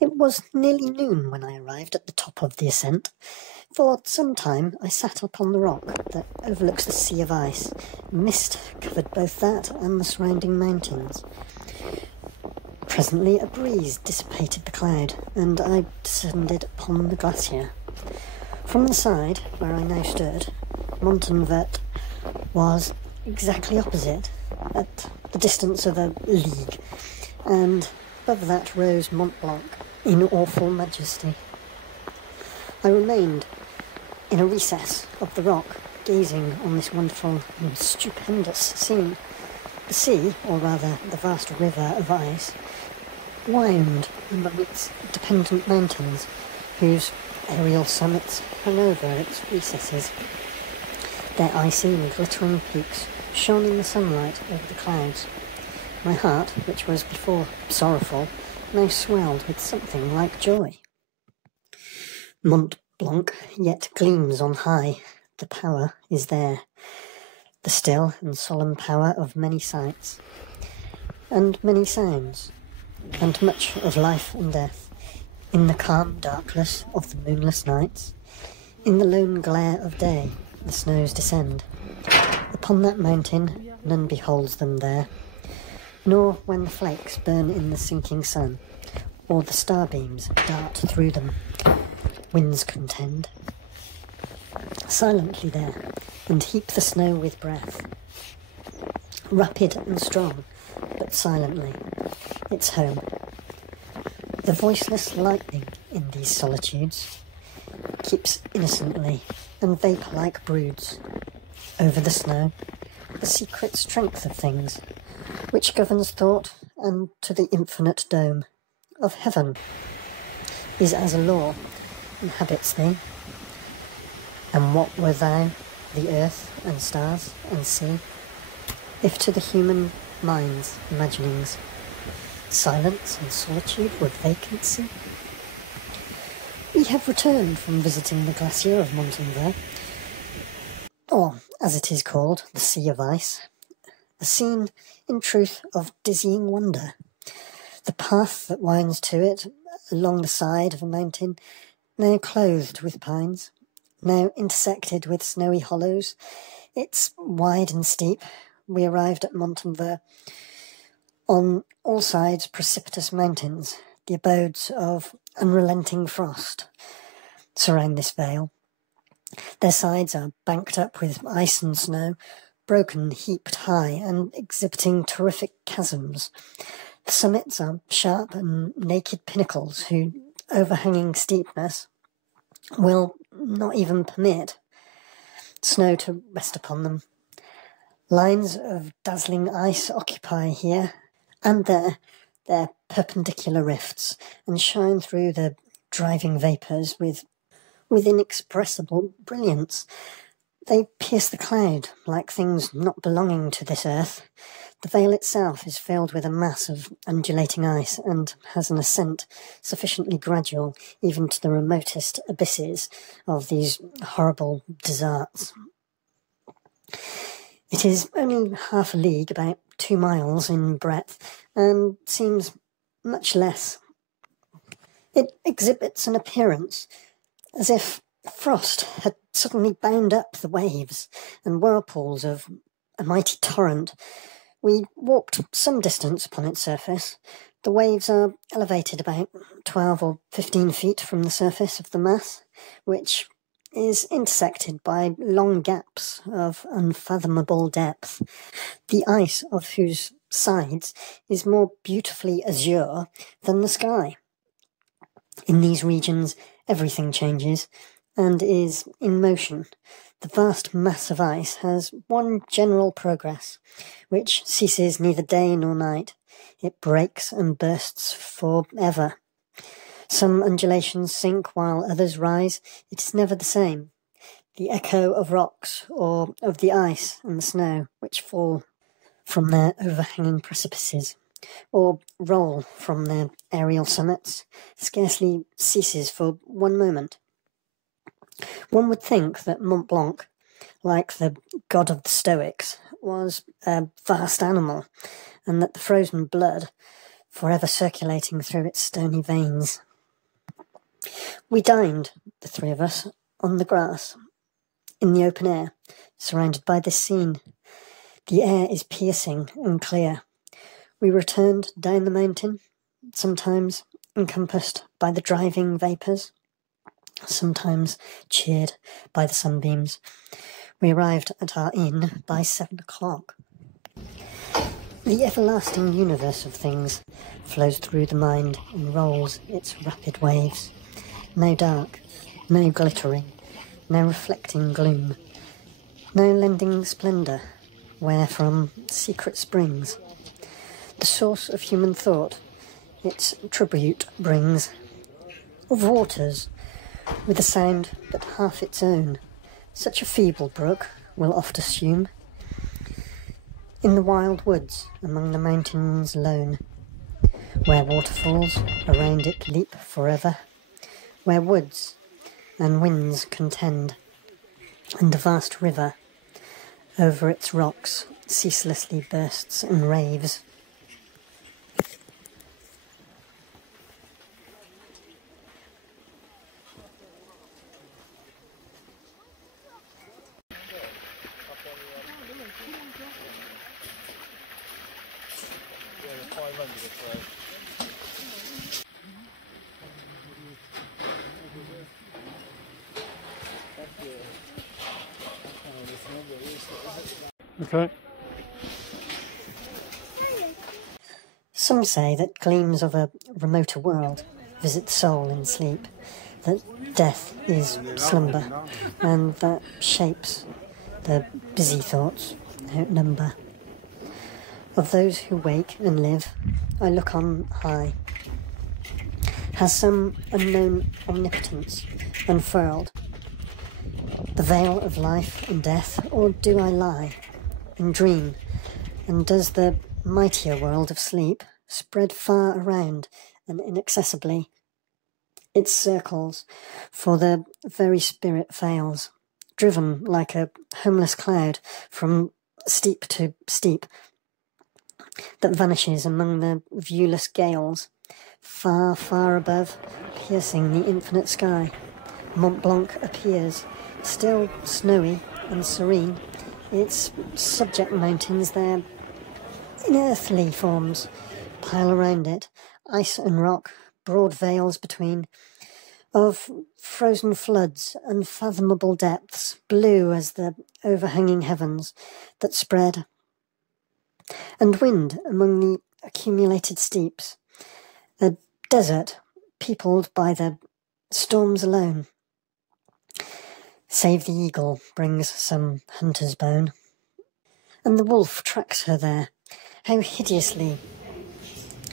It was nearly noon when I arrived at the top of the ascent. For some time I sat upon the rock that overlooks the sea of ice. Mist covered both that and the surrounding mountains. Presently a breeze dissipated the cloud, and I descended upon the glacier. From the side where I now stood, Montenvert was exactly opposite, at the distance of a league, and above that rose Mont Blanc in awful majesty. I remained in a recess of the rock, gazing on this wonderful and stupendous scene. The sea, or rather the vast river of ice, wound among its dependent mountains, whose aerial summits hung over its recesses. Their icy and glittering peaks shone in the sunlight over the clouds. My heart, which was before sorrowful, now swelled with something like joy. Mont Blanc yet gleams on high. The power is there, the still and solemn power of many sights, and many sounds, and much of life and death, in the calm darkness of the moonless nights, in the lone glare of day, the snows descend. Upon that mountain none beholds them there, nor when the flakes burn in the sinking sun, or the starbeams dart through them, winds contend. Silently there, and heap the snow with breath. Rapid and strong, but silently, its home. The voiceless lightning in these solitudes keeps innocently and vapour-like broods over the snow, the secret strength of things, which governs thought, and to the infinite dome of heaven is as a law, inhabits thee. And what were thou, the earth and stars and sea, if to the human mind's imaginings silence and solitude were vacancy? We have returned from visiting the glacier of Montenvert, or, as it is called, the Sea of Ice, a scene, in truth, of dizzying wonder. The path that winds to it along the side of a mountain, now clothed with pines, now intersected with snowy hollows, it's wide and steep. We arrived at Montenvert. On all sides precipitous mountains, the abodes of unrelenting frost, surround this vale. Their sides are banked up with ice and snow, broken, heaped high, and exhibiting terrific chasms. The summits are sharp and naked pinnacles whose overhanging steepness will not even permit snow to rest upon them. Lines of dazzling ice occupy here and there their perpendicular rifts, and shine through the driving vapours with inexpressible brilliance. They pierce the cloud like things not belonging to this earth. The vale itself is filled with a mass of undulating ice, and has an ascent sufficiently gradual even to the remotest abysses of these horrible deserts. It is only half a league, about 2 miles in breadth, and seems much less. It exhibits an appearance as if frost had suddenly bound up the waves and whirlpools of a mighty torrent. We walked some distance upon its surface. The waves are elevated about 12 or 15 feet from the surface of the mass, which is intersected by long gaps of unfathomable depth, the ice of whose sides is more beautifully azure than the sky. In these regions everything changes, and is in motion. The vast mass of ice has one general progress, which ceases neither day nor night. It breaks and bursts for ever. Some undulations sink while others rise. It is never the same. The echo of rocks, or of the ice and the snow, which fall from their overhanging precipices, or roll from their aerial summits, scarcely ceases for one moment. One would think that Mont Blanc, like the god of the Stoics, was a vast animal, and that the frozen blood, forever circulating through its stony veins, We dined, the three of us, on the grass, in the open air, surrounded by this scene. The air is piercing and clear. We returned down the mountain, sometimes encompassed by the driving vapours, sometimes cheered by the sunbeams. We arrived at our inn by 7 o'clock. The everlasting universe of things flows through the mind and rolls its rapid waves. No dark, no glittering, no reflecting gloom, no lending splendour, wherefrom secret springs. The source of human thought its tribute brings, of waters, with a sound but half its own, such a feeble brook will oft assume. In the wild woods, among the mountains lone, where waterfalls around it leap forever, where woods and winds contend, and the vast river over its rocks ceaselessly bursts and raves. Okay. Some say that gleams of a remoter world visit the soul in sleep, that death is slumber, and that shapes the busy thoughts outnumber. Of those who wake and live, I look on high. Has some unknown omnipotence unfurled the veil of life and death, or do I lie and dream, and does the mightier world of sleep spread far around and inaccessibly its circles, for the very spirit fails, driven like a homeless cloud from steep to steep, that vanishes among the viewless gales, far, far above, piercing the infinite sky. Mont Blanc appears, still snowy and serene, its subject mountains, their unearthly forms, pile around it, ice and rock, broad vales between, of frozen floods, unfathomable depths, blue as the overhanging heavens that spread, and wind among the accumulated steeps, a desert peopled by the storms alone. Save the eagle brings some hunter's bone, and the wolf tracks her there. How hideously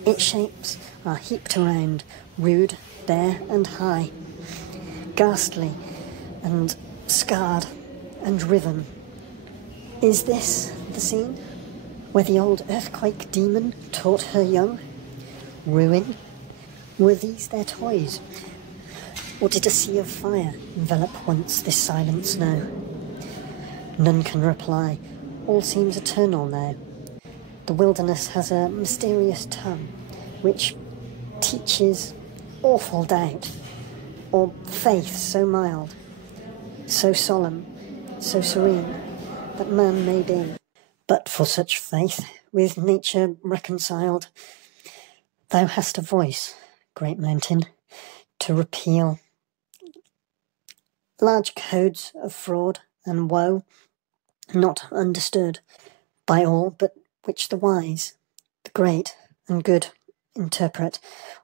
its shapes are heaped around, rude, bare and high, ghastly and scarred and riven. Is this the scene where the old earthquake demon taught her young? Ruin? Were these their toys? Or did a sea of fire envelop once this silent snow? None can reply. All seems eternal now. The wilderness has a mysterious tongue which teaches awful doubt, or faith so mild, so solemn, so serene, that man may be. But for such faith, with nature reconciled, thou hast a voice, great mountain, to repeal large codes of fraud and woe, not understood by all, but which the wise, the great and good interpret,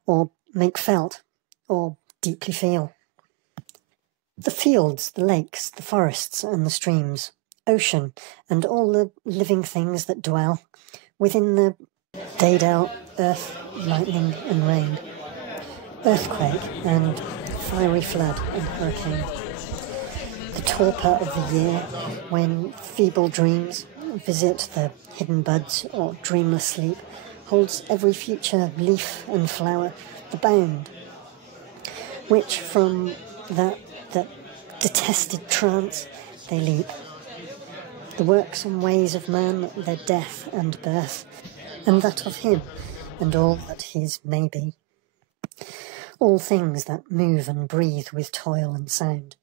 or make felt, or deeply feel. The fields, the lakes, the forests and the streams, ocean, and all the living things that dwell within the Daedal earth, lightning and rain, earthquake and fiery flood and hurricane. The torpor of the year, when feeble dreams visit the hidden buds or dreamless sleep, holds every future leaf and flower the bound, which from that detested trance they leap. The works and ways of man, their death and birth, and that of him, and all that his may be. all things that move and breathe with toil and sound,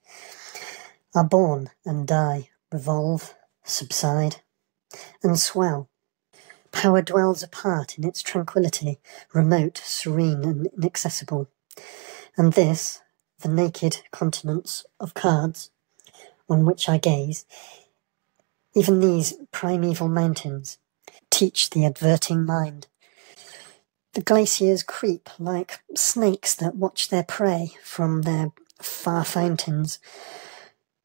are born and die, revolve, subside, and swell. Power dwells apart in its tranquillity, remote, serene, and inaccessible. And this, the naked continents of cards on which I gaze, even these primeval mountains, teach the adverting mind. The glaciers creep like snakes that watch their prey from their far fountains,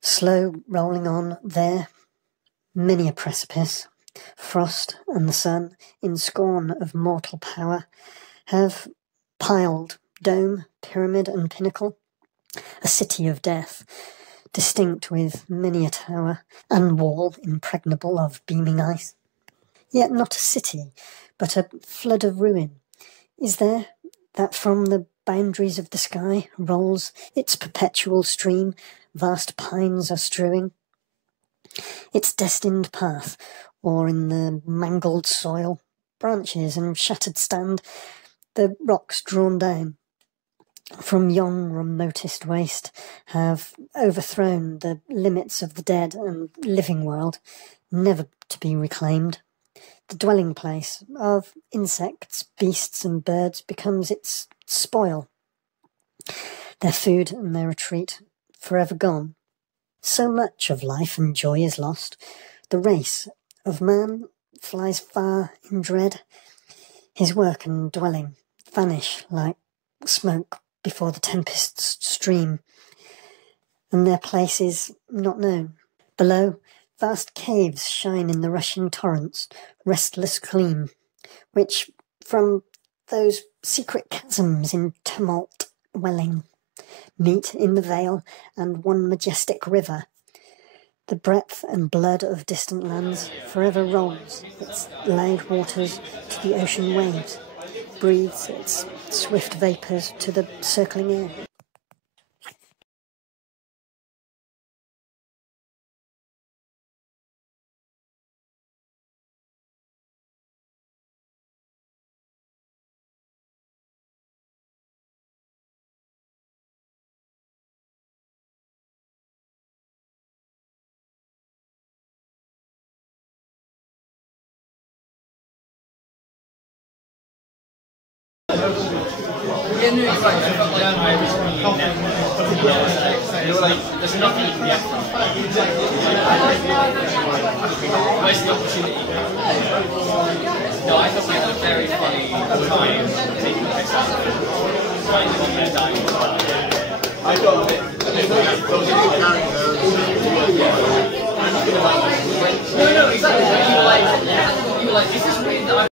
slow rolling on there, many a precipice. Frost and the sun, in scorn of mortal power, have piled dome, pyramid, and pinnacle, a city of death, distinct with many a tower, and wall impregnable of beaming ice. Yet not a city, but a flood of ruin, is there, that from the boundaries of the sky rolls its perpetual stream, vast pines are strewing its destined path, or in the mangled soil, branches and shattered stand, the rocks drawn down from yon remotest waste have overthrown the limits of the dead and living world, never to be reclaimed. The dwelling place of insects, beasts and birds becomes its spoil, their food and their retreat forever gone. So much of life and joy is lost. The race of man flies far in dread. His work and dwelling vanish like smoke before the tempest's stream, and their place is not known. Below, vast caves shine in the rushing torrents, restless gleam, which from those secret chasms in tumult welling meet in the vale and one majestic river. The breadth and blood of distant lands forever rolls its loud waters to the ocean waves, breathes its swift vapours to the circling air. There's nothing you can get from it. Where's the opportunity? No, I thought we had a very funny time taking the piss out of it. Trying to keep it dying. I got a bit. No, exactly. You were like, this is